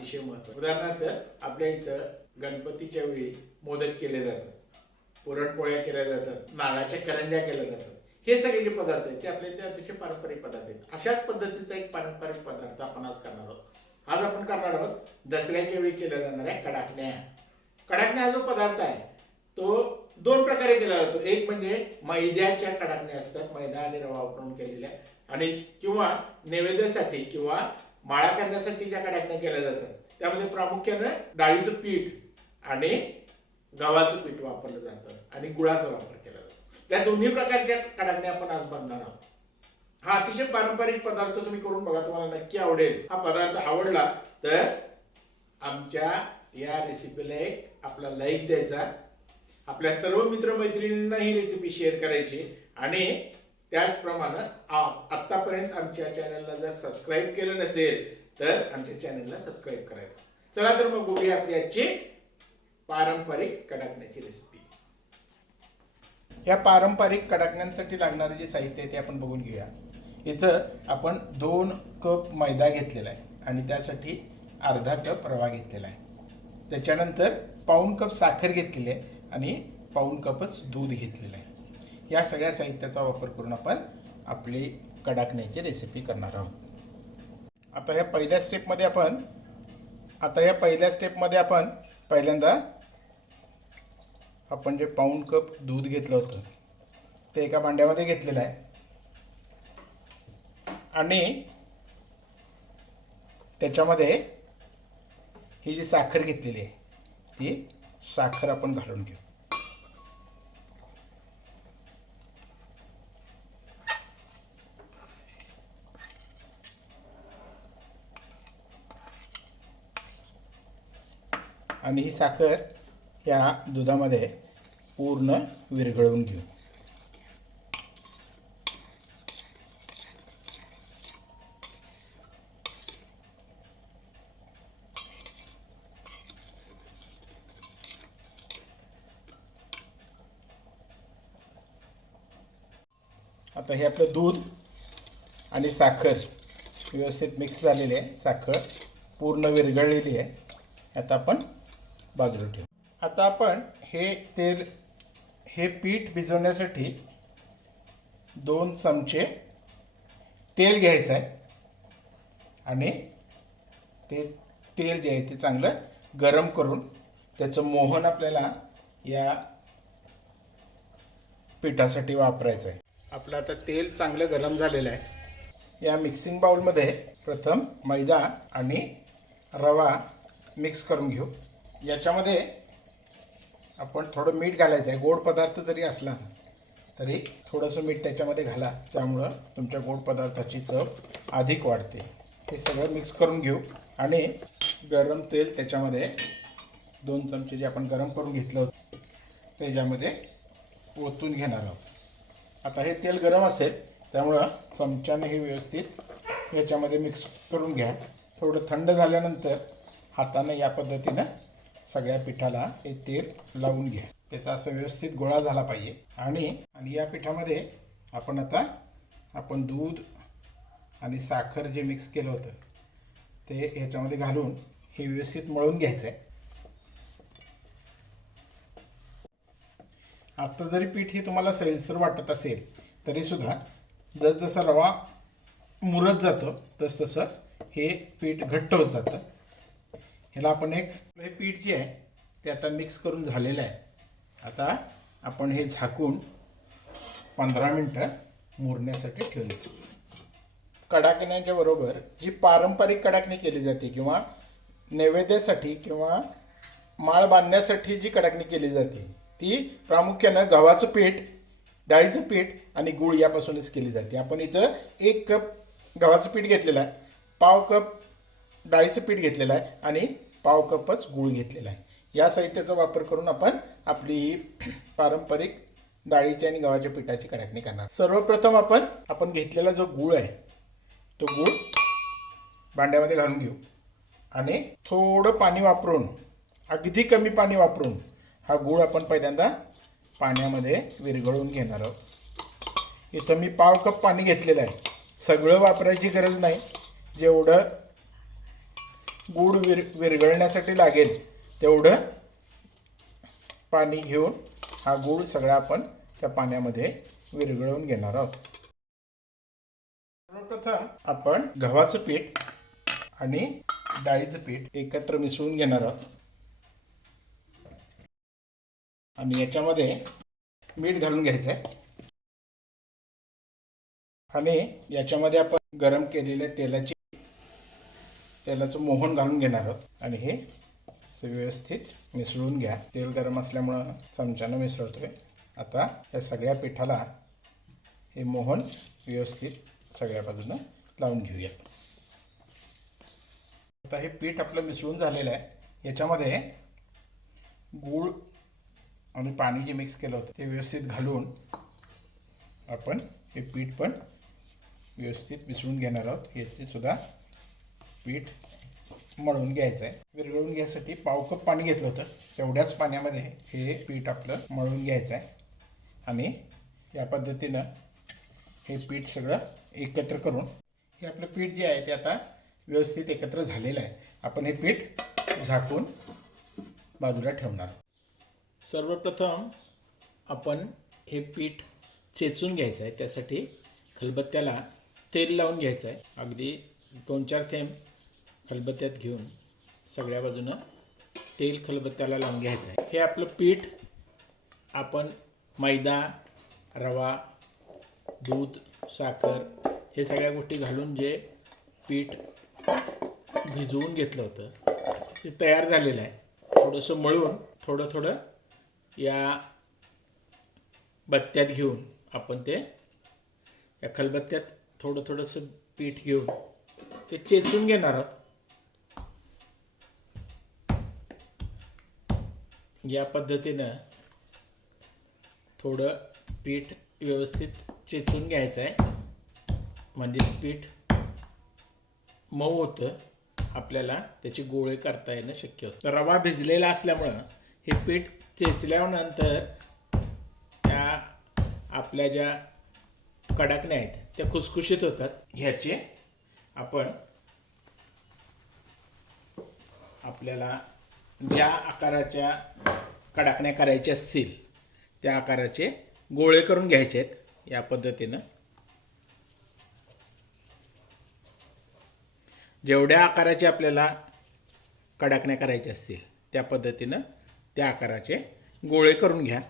अतिशय महत्त्व उदाहरणार्थ आपल्या इथं गणपतीच्या वेळी मोदक केले जातात. पुरणपोळ्या केल्या जातात. नाळाच्या करंड्या केल्या जातात. हे सगळे जे पदार्थ आहेत. ते आपल्या इथे अतिशय पारंपरिक पदार्थ आहेत. अशाच पद्धतीचा एक पारंपरिक पदार्थ आपण आज करणार आहोत. आज आपण करणार आहोत दसऱ्याच्या वेळी केल्या जाणाऱ्या कडाकण्या. कडाकण्या हा जो पदार्थ आहे तो दोन प्रकारे केला जातो. एक म्हणजे मैद्याच्या कडाकण्या असतात. मैदा आणि रवा वापरून केलेल्या. आणि किंवा नैवेद्यासाठी किंवा माळा करण्यासाठी ज्या कडाकण्या केल्या जातात त्यामध्ये प्रामुख्याने डाळीचं पीठ आणि गव्हाचं पीठ वापरलं जातं आणि गुळाचा वापर केला जातो. त्या दोन्ही प्रकारच्या कडांनी आपण आज बनणार आहोत. हा अतिशय पारंपरिक पदार्थ तुम्ही करून बघा तुम्हाला नक्की आवडेल. हा पदार्थ आवडला तर आमच्या या रेसिपीला एक आपला लाईक द्यायचा. आपल्या सर्व मित्रमैत्रिणींना ही रेसिपी शेअर करायची आणि त्याचप्रमाणे आ- आत्तापर्यंत आमच्या चॅनलला जर सबस्क्राईब केलं नसेल तर आमच्या चॅनलला सबस्क्राईब करायचं. चला तर मग बघूया आपली आजची पारंपरिक कडाकण्याची रेसिपी या पारंपरिक कडाकण्यांसाठी लागणारे जे साहित्य आहे ते आपण बघून घेऊया. इथं आपण दोन कप मैदा घेतलेला आहे आणि त्यासाठी अर्धा कप रवा घेतलेला आहे. त्याच्यानंतर पाऊण कप साखर घेतलेली आहे आणि पाऊण कपच दूध घेतलेलं आहे. या सगळ्या साहित्याचा वापर करून आपण आपली कडाकण्याची रेसिपी करणार आहोत. आता या पहिल्या स्टेपमध्ये आपण आता या पहिल्या स्टेपमध्ये आपण पहिल्यांदा आपण जे पाऊंड कप दूध घेतलं होतं ते एका भांड्यामध्ये घेतलेलं आहे. आणि त्याच्यामध्ये ही जी साखर घेतलेली आहे ती साखर आपण घालून घेऊ. आणि ही साखर या दुधामध्ये पूर्ण विरघळवून घेऊ. आता हे आपलं दूध आणि साखर व्यवस्थित मिक्स झालेली आहे. साखर पूर्ण विरघळलेली आहे. आता आपण बाजूला ठेवू. आता आपण हे तेल हे पीठ भिजवण्यासाठी दोन चमचे तेल घ्यायचं आहे. आणि ते तेल जे आहे ते चांगलं गरम करून त्याचं मोहन आपल्याला या पिठासाठी वापरायचं आहे. आपलं आता तेल चांगलं गरम झालेलं आहे. या मिक्सिंग बाउलमध्ये प्रथम मैदा आणि रवा मिक्स करून घेऊ. याच्यामध्ये आपण थोडं मीठ घालायचं आहे. गोड पदार्थ जरी असला तरी थोडंसं मीठ त्याच्यामध्ये घाला. त्यामुळं तुमच्या गोड पदार्थाची चव अधिक वाढते. हे सगळं मिक्स करून घेऊ. आणि गरम तेल त्याच्यामध्ये दोन चमचे जे आपण गरम करून घेतलं होतं त्याच्यामध्ये ओतून घेणार आहोत. आता हे तेल गरम असेल त्यामुळं चमच्याने हे व्यवस्थित याच्यामध्ये मिक्स करून घ्या. थोडं थंड झाल्यानंतर हाताने या पद्धतीनं सगळ्या पिठाला हे तेल लावून घ्या त्याचा असं व्यवस्थित गोळा झाला पाहिजे. आणि आणि या पिठामध्ये आपण आता आपण दूध आणि साखर जे मिक्स केलं होतं ते ह्याच्यामध्ये घालून हे व्यवस्थित मळून घ्यायचं आहे आता जरी पीठ हे तुम्हाला सैलसर वाटत असेल तरीसुद्धा जसजसा रवा मुरत जातो तसतसं हे पीठ घट्ट होत जातं. ह्याला आपण एक हे पीठ जे आहे ते आता मिक्स करून झालेलं आहे. आता आपण हे झाकून पंधरा मिनटं मुरण्यासाठी ठेवून देतो कडाकण्याच्या बरोबर जी पारंपरिक कडाकणी केली जाते किंवा नैवेद्यासाठी किंवा माळ बांधण्यासाठी जी कडाकणी केली जाते ती प्रामुख्यानं गव्हाचं पीठ डाळीचं पीठ आणि गूळ यापासूनच केली जाते. आपण इथं एक कप गव्हाचं पीठ घेतलेलं आहे. पाव कप डाळीचं पीठ घेतलेलं आहे आणि पाव कपच गूळ घेतलेला आहे. या साहित्याचा वापर करून आपण आपली ही पारंपरिक डाळीची आणि गव्हाच्या पिठाची कडाकणी करणार. सर्वप्रथम आपण आपण घेतलेला जो गूळ आहे तो गूळ भांड्यामध्ये घालून घेऊ. आणि थोडं पाणी वापरून अगदी कमी पाणी वापरून हा गूळ आपण पहिल्यांदा पाण्यामध्ये विरघळून घेणार आहोत. इथं मी पाव कप पाणी घेतलेलं आहे. सगळं वापरायची गरज नाही. जेवढं गूळ विर विरघळण्यासाठी लागेल तेवढं पाणी घेऊन हा गूळ सगळा आपण त्या पाण्यामध्ये विरघळवून घेणार आहोत. सर्वप्रथम आपण गव्हाचं पीठ आणि डाळीचं पीठ एकत्र मिसळून घेणार आहोत. आणि याच्यामध्ये मीठ घालून घ्यायचं आहे आणि याच्यामध्ये आपण गरम केलेल्या तेलाची तेलाचं मोहन घालून घेणार आहोत. आणि हे व्यवस्थित मिसळून घ्या. तेल गरम असल्यामुळं चमच्यानं मिसळतोय. आता या सगळ्या पिठाला हे मोहन व्यवस्थित सगळ्या बाजूनं लावून घेऊया आता हे पीठ आपलं मिसळून झालेलं आहे. याच्यामध्ये गूळ आणि पाणी जे मिक्स केलं होतं ते व्यवस्थित घालून आपण हे पीठ पण व्यवस्थित मिसळून घेणार आहोत. याची सुद्धा पीठ मळून घ्यायचं आहे विरघळून घ्यायसाठी पाव कप पाणी घेतलं होतं. तेवढ्याच पाण्यामध्ये हे पीठ आपलं मळून घ्यायचं आहे आणि या पद्धतीनं हे पीठ सगळं एकत्र करून हे आपलं पीठ जे आहे ते आता व्यवस्थित एकत्र झालेलं आहे. आपण हे पीठ झाकून बाजूला ठेवणार सर्वप्रथम आपण हे पीठ चेचून घ्यायचं आहे त्यासाठी खलबत्त्याला तेल लावून घ्यायचं आहे अगदी दोन चार थेंब खलबत्त्यात घेऊन सगळ्या बाजूनं तेल खलबत्त्याला लावून घ्यायचं आहे. हे आपलं पीठ आपण मैदा रवा दूध साखर हे सगळ्या गोष्टी घालून जे पीठ भिजवून घेतलं होतं ते तयार झालेलं आहे. थोडंसं मळून थोडं थोडं या बत्त्यात घेऊन आपण ते या खलबत्त्यात थोडं थोडंसं पीठ घेऊन ते चेचून घेणार आहोत. या पद्धतीनं थोडं पीठ व्यवस्थित चेचून घ्यायचं आहे. म्हणजे पीठ मऊ होतं. आपल्याला त्याची गोळे करता येणं शक्य होतं. रवा भिजलेला असल्यामुळं हे पीठ चेचल्यानंतर त्या आपल्या ज्या कडाकण्या आहेत त्या खुसखुशीत होतात. ह्याचे आपण आपल्याला ज्या आकाराच्या कडाकण्या करायच्या असतील त्या आकाराचे गोळे करून घ्यायचे आहेत या पद्धतीनं. जेवढ्या आकाराचे आपल्याला कडाकण्या करायच्या असतील त्या पद्धतीनं त्या आकाराचे गोळे करून घ्या.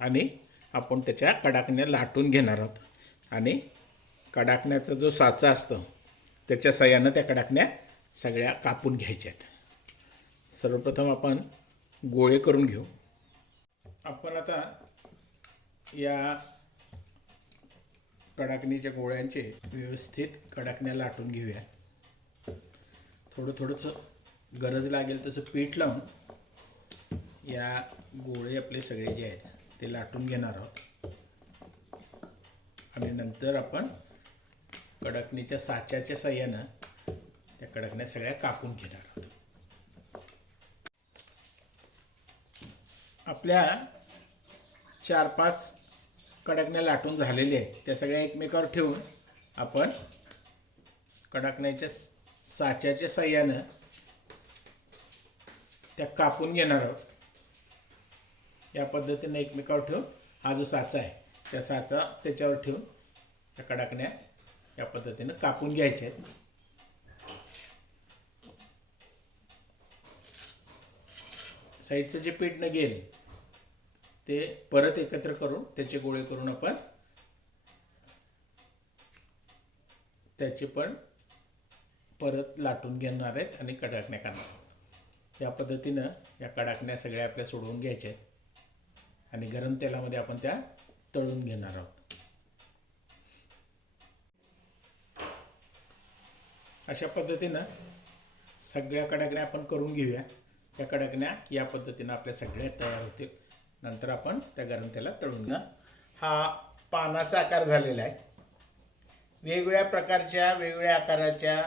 आणि आपण त्याच्या कडाकण्या लाटून घेणार आहोत. आणि कडाकण्याचा जो साचा असतो त्याच्या सहाय्यानं त्या कडाकण्या सगळ्या कापून घ्यायच्या आहेत सर्वप्रथम आपण गोळे करून घेऊ. आपण आता या कडाकणीच्या गोळ्यांचे व्यवस्थित कडाकण्या लाटून घेऊया. थोडं थोडंसं गरज लागेल तसं पीठ लावून या गोळे आपले सगळे जे आहेत ते लाटून घेणार आहोत. आणि नंतर आपण कडकणीच्या साच्याच्या सह्यानं त्या कडकण्या सगळ्या कापून घेणार आहोत. आपल्या चार पाच कडकण्या लाटून झालेल्या आहेत. त्या सगळ्या एकमेकावर ठेवून आपण कडकण्याच्या साच्याच्या सह्यानं त्या कापून घेणार आहोत. या पद्धतीने एकमेकावर ठेवून हा जो साचा आहे त्या साचा त्याच्यावर ठेवून त्या कडाकण्या या पद्धतीनं कापून घ्यायचे आहेत. साईडचं जे पीठ गेल ते परत एकत्र करून त्याचे गोळे करून आपण त्याचे पण परत लाटून घेणार आहेत आणि कडाकण्या करणार आहोत. या पद्धतीनं या कडाकण्या सगळ्या आपल्या सोडवून घ्यायच्या आहेत. आणि गरम तेलामध्ये आपण त्या तळून घेणार आहोत. अशा पद्धतीनं सगळ्या कडाकण्या आपण करून घेऊया. त्या कडाकण्या या पद्धतीनं आपल्या सगळ्या तयार होतील. नंतर आपण त्या गरम तेलात तळून घ्या हा पानाचा आकार झालेला आहे. वेगवेगळ्या प्रकारच्या वेगवेगळ्या आकाराच्या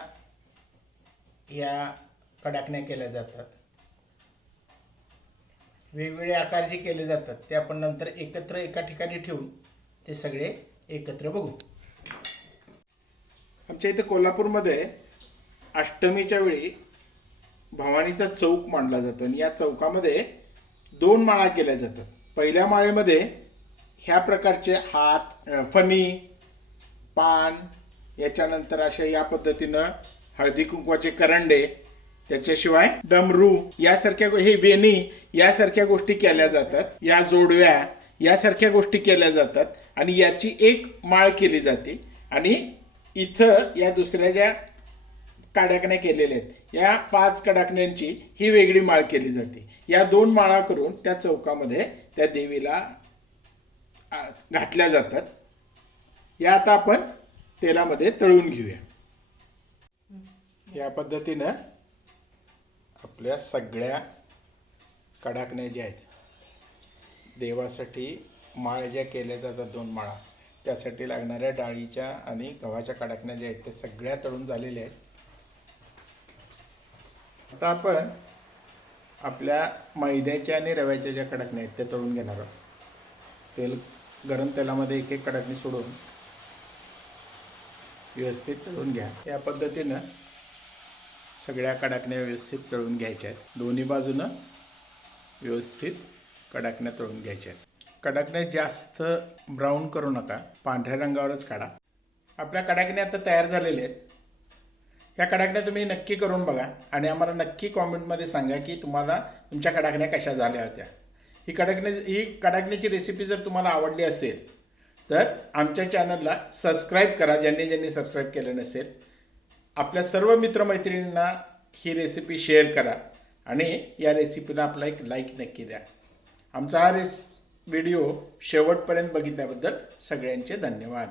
या कडाकण्या केल्या जातात. वेगवेगळे आकार जे केले जातात ते आपण नंतर एकत्र एका ठिकाणी ठेवून ते सगळे एकत्र बघू. आमच्या इथे कोल्हापूरमध्ये अष्टमीच्या वेळी भवानीचा चौक मांडला जातो आणि या चौकामध्ये दोन माळा केल्या जातात. पहिल्या माळेमध्ये ह्या प्रकारचे हात फणी पान याच्यानंतर अशा या पद्धतीनं हळदी कुंकवाचे करंडे त्याच्याशिवाय डमरू यासारख्या हे वेणी यासारख्या गोष्टी केल्या जातात. या जोडव्या यासारख्या गोष्टी केल्या जातात आणि याची एक माळ केली जाते. आणि इथं या दुसऱ्या ज्या काडाकण्या केलेल्या आहेत. या पाच कडाकण्यांची ही वेगळी माळ केली जाते. या दोन माळा करून त्या चौकामध्ये त्या देवीला घातल्या जातात. या आता आपण तेलामध्ये तळून घेऊया. या पद्धतीनं आपल्या सगळ्या कडाकण्या ज्या आहेत देवासाठी माळ ज्या केल्या जातात दोन माळा त्यासाठी लागणाऱ्या डाळीच्या आणि गव्हाच्या कडाकण्या ज्या आहेत त्या सगळ्या तळून झालेल्या आहेत. आता आपण आपल्या मैद्याच्या आणि रव्याच्या ज्या कडकण्या आहेत त्या तळून घेणार आहोत. तेल गरम तेलामध्ये एक एक कडकणी सोडून व्यवस्थित तळून घ्या. या पद्धतीनं सगळ्या कडाकण्या व्यवस्थित तळून घ्यायच्या आहेत. दोन्ही बाजूनं व्यवस्थित कडाकण्या तळून घ्यायच्या आहेत. कडाकण्या जास्त ब्राऊन करू नका. पांढऱ्या रंगावरच काढा. आपल्या कडाकण्या आता तयार झालेल्या आहेत. या कडाकण्या तुम्ही नक्की करून बघा आणि आम्हाला नक्की कॉमेंटमध्ये सांगा की तुम्हाला तुमच्या कडाकण्या कशा झाल्या होत्या. ही कडाकण्या ही कडाकण्याची रेसिपी जर तुम्हाला आवडली असेल तर आमच्या चॅनलला सबस्क्राईब करा ज्यांनी ज्यांनी सबस्क्राईब केलं नसेल. आपल्या सर्व मित्रमैत्रिणींना ही रेसिपी शेअर करा आणि या रेसिपीला आपला एक लाईक नक्की द्या. आमचा हा रेस व्हिडिओ शेवटपर्यंत बघितल्याबद्दल सगळ्यांचे धन्यवाद.